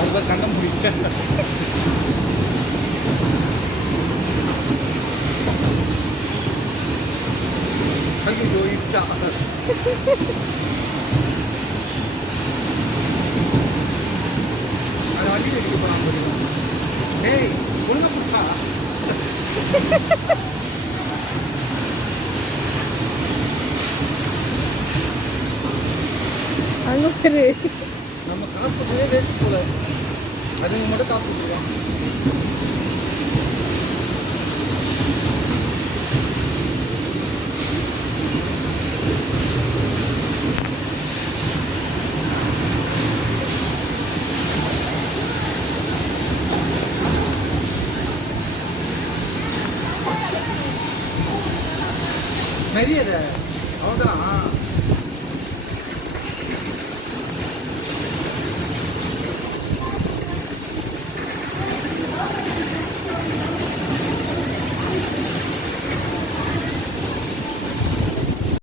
அதுதான் கண்ணம் பிடிக்க. ஐயோ இட்டா அது வண்டி எடுக்க போகலாம் முடியும். டேய் ஒழுங்கா புட்டா அங்கே பேரு நம்ம காசுவே வேஸ்ட் போல. அதுங்க மட்டும் காசு கொடுத்துருவான். நிறைய அவதான்